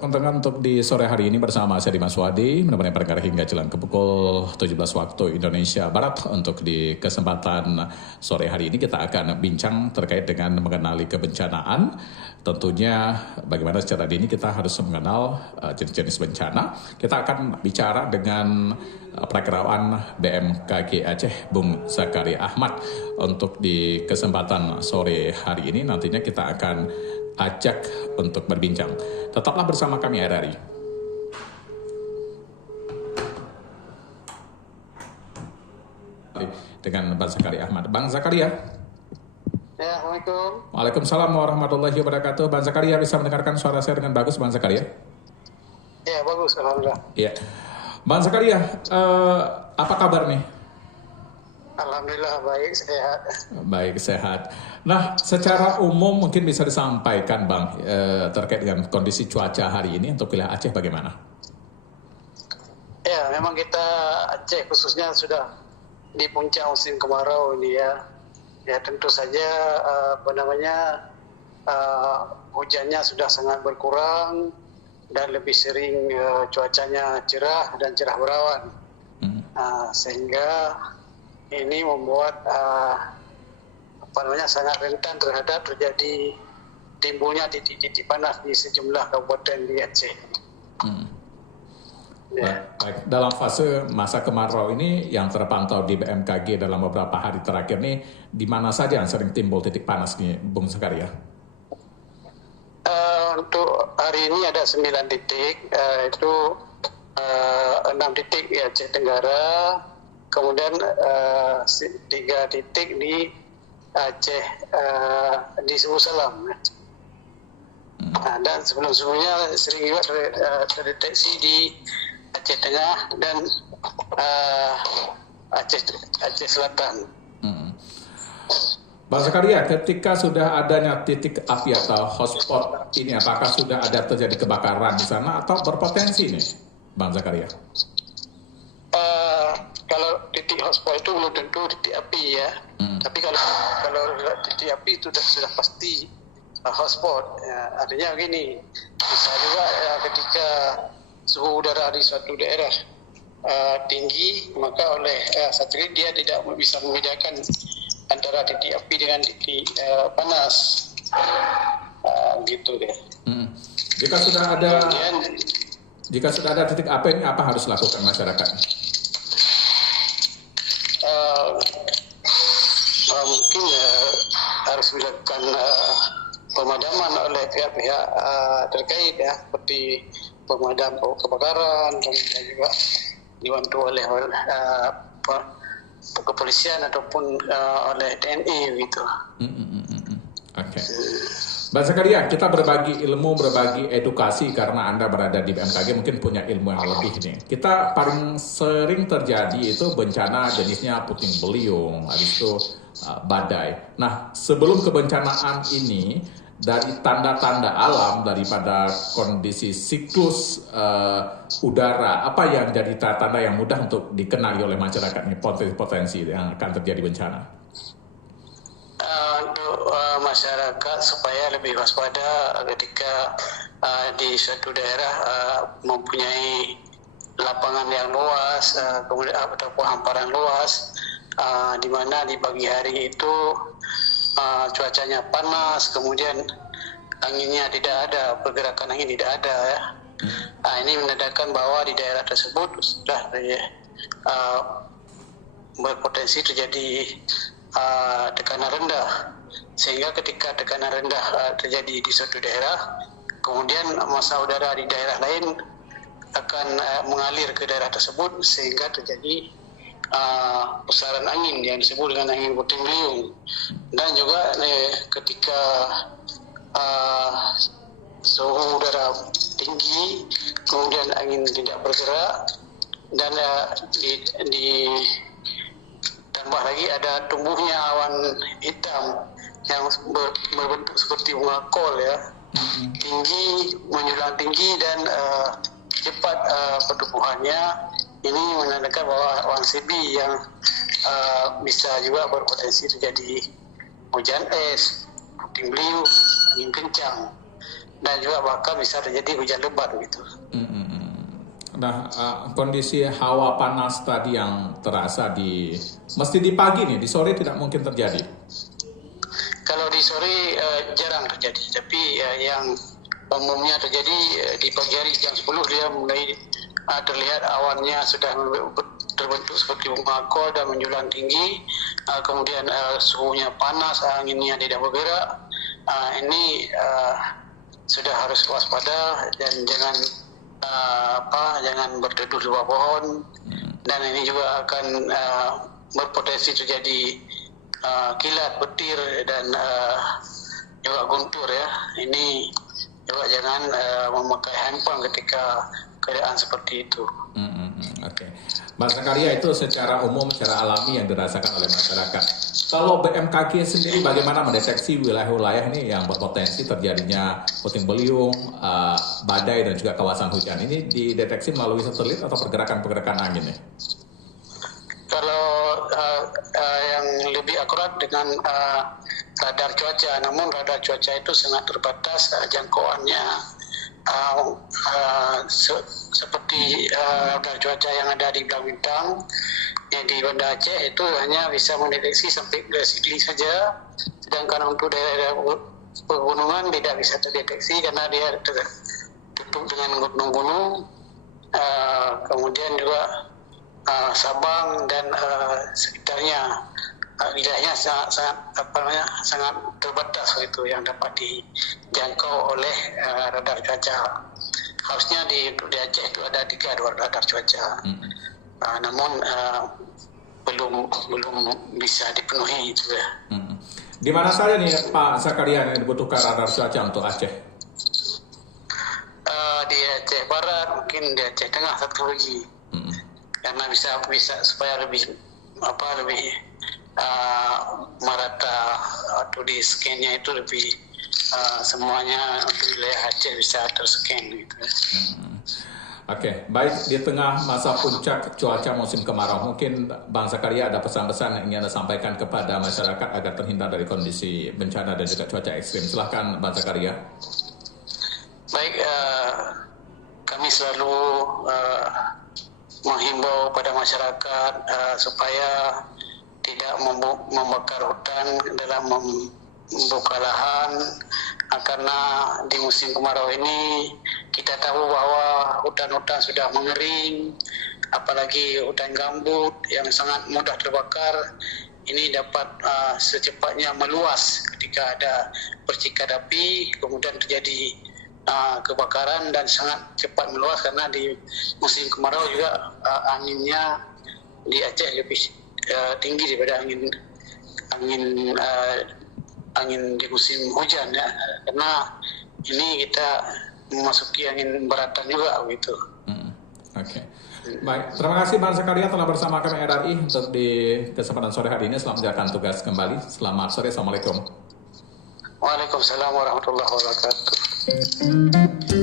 Teman-teman, untuk di sore hari ini bersama saya Dimas Wadi menemani pendengar hingga jelang ke pukul 17 waktu Indonesia Barat. Untuk di kesempatan sore hari ini kita akan bincang terkait dengan mengenali kebencanaan. Tentunya bagaimana secara dini kita harus mengenal jenis-jenis bencana. Kita akan bicara dengan Prakirawan BMKG Aceh, Bung Zakaria Ahmad. Untuk di kesempatan sore hari ini nantinya kita akan ajak untuk berbincang. Tetaplah bersama kami RRI. Dengan Bang Zakaria Ahmad. Bang Zakaria. Ya, Assalamualaikum. Waalaikumsalam warahmatullahi wabarakatuh. Bang Zakaria bisa mendengarkan suara saya dengan bagus, Bang Zakaria? Ya, bagus. Alhamdulillah. Iya. Bang Zakaria, apa kabar nih? Alhamdulillah baik, sehat. Baik, sehat. Nah, secara umum mungkin bisa disampaikan Bang terkait dengan kondisi cuaca hari ini untuk wilayah Aceh bagaimana? Ya, memang kita Aceh khususnya sudah di puncak musim kemarau ini ya. Ya tentu saja hujannya sudah sangat berkurang dan lebih sering cuacanya cerah dan cerah berawan. Sehingga ini membuat sangat rentan terhadap terjadi timbulnya titik-titik panas di sejumlah kabupaten di Aceh. Ya. Baik. Dalam fase masa kemarau ini yang terpantau di BMKG dalam beberapa hari terakhir ini, di mana saja yang sering timbul titik panas nih, Bung Zakaria? Untuk hari ini ada 9 titik, itu 6 titik di Aceh Tenggara, kemudian 3 titik di Aceh di Subu Salam. Dan sebelum-sebelumnya sering juga terdeteksi di Aceh Tengah dan Aceh Selatan. Bang Zakaria, ketika sudah adanya titik api atau hotspot ini, apakah sudah ada terjadi kebakaran di sana atau berpotensi nih, Bang Zakaria? Kalau titik hotspot itu belum tentu titik api ya. Tapi kalau titik api itu sudah pasti hotspot. Ya, artinya begini, bisa juga ketika suhu udara di suatu daerah tinggi, maka oleh satelit dia tidak bisa membedakan antara titik api dengan titik panas. Gitu deh. Jika sudah ada titik api ini, apa harus dilakukan masyarakat? Mungkin harus dilakukan pemadaman oleh pihak-pihak terkait ya, seperti pemadam kebakaran, dan juga dibantu oleh kepolisian ataupun oleh TNI gitu. Oke. Bang Zakaria, kita berbagi ilmu, berbagi edukasi karena Anda berada di BMKG mungkin punya ilmu yang lebih nih. Kita paling sering terjadi itu bencana jenisnya puting beliung, habis itu badai. Nah, sebelum kebencanaan ini, dari tanda-tanda alam daripada kondisi siklus udara, apa yang jadi tanda-tanda yang mudah untuk dikenali oleh masyarakat ini, potensi-potensi yang akan terjadi bencana? Untuk masyarakat supaya lebih waspada ketika di suatu daerah mempunyai lapangan yang luas, kemudian ataupun hamparan luas, di mana di pagi hari itu cuacanya panas, kemudian anginnya tidak ada, pergerakan angin tidak ada ya. Ini menandakan bahwa di daerah tersebut sudah berpotensi terjadi tekanan rendah, sehingga ketika tekanan rendah terjadi di suatu daerah, kemudian massa udara di daerah lain akan mengalir ke daerah tersebut sehingga terjadi pusaran angin yang disebut dengan angin puting beliung. Dan juga ketika suhu udara tinggi, kemudian angin tidak bergerak, dan tambah lagi ada tumbuhnya awan hitam yang berbentuk seperti bunga kol ya, tinggi, menjulang tinggi dan cepat pertumbuhannya. Ini menandakan bahwa awan CB yang bisa juga berpotensi terjadi hujan es, puting beliung, angin kencang. dan juga bahkan bisa terjadi hujan lebat gitu. Nah, kondisi hawa panas tadi yang terasa mesti di pagi nih, di sore tidak mungkin terjadi. Kalau di sore jarang terjadi, tapi yang umumnya terjadi di pagi hari jam 10 dia mulai terlihat awannya sudah terbentuk seperti bunga kol dan menjulang tinggi, kemudian suhunya panas, anginnya tidak bergerak. Ini sudah harus waspada dan jangan berteduh di bawah pohon, dan ini juga akan berpotensi terjadi kilat, petir, dan juga guntur ya. Ini juga jangan memakai handphone ketika keadaan seperti itu. Oke. Mas Zakaria, itu secara umum, secara alami yang dirasakan oleh masyarakat. Kalau BMKG sendiri bagaimana mendeteksi wilayah-wilayah ini yang berpotensi terjadinya puting beliung, badai dan juga kawasan hujan? Ini dideteksi melalui satelit atau pergerakan-pergerakan angin ya? Kalau yang lebih akurat dengan radar cuaca, namun radar cuaca itu sangat terbatas jangkauannya. Seperti radar cuaca yang ada di Belang Bintang, yang di Banda Aceh itu hanya bisa mendeteksi sampai Gresik saja, sedangkan untuk daerah pegunungan tidak bisa terdeteksi karena dia tertutup dengan gunung-gunung. Kemudian juga Sabang dan sekitarnya wilayahnya sangat terbatas itu yang dapat dijangkau oleh radar cuaca. Harusnya di Aceh itu ada 3 radar cuaca, namun belum bisa dipenuhi itu ya. Di mana saja nih Pak Zakaria yang dibutuhkan radar cuaca untuk Aceh? Di Aceh Barat, mungkin di Aceh Tengah satu lagi, karena bisa supaya lebih merata atau di scan-nya itu lebih semuanya untuk wilayah Aceh bisa terscan gitu. Oke, baik, di tengah masa puncak cuaca musim kemarau, mungkin Bang Zakaria ada pesan-pesan yang ingin Anda sampaikan kepada masyarakat agar terhindar dari kondisi bencana dan juga cuaca ekstrim. Silahkan Bang Zakaria. Baik, kami selalu menghimbau pada masyarakat supaya tidak membakar hutan dalam membuka lahan, karena di musim kemarau ini kita tahu bahwa hutan-hutan sudah mengering, apalagi hutan gambut yang sangat mudah terbakar. Ini dapat secepatnya meluas ketika ada percikan api, kemudian terjadi kebakaran dan sangat cepat meluas karena di musim kemarau juga anginnya di Aceh lebih tinggi daripada angin di musim hujan ya, karena ini kita memasuki angin baratan juga begitu. Oke. Baik, terima kasih Bang Zakaria telah bersama kami RRI untuk di kesempatan sore hari ini. Selamat menjalankan tugas kembali. Selamat sore, Assalamualaikum. Waalaikumsalam warahmatullahi wabarakatuh.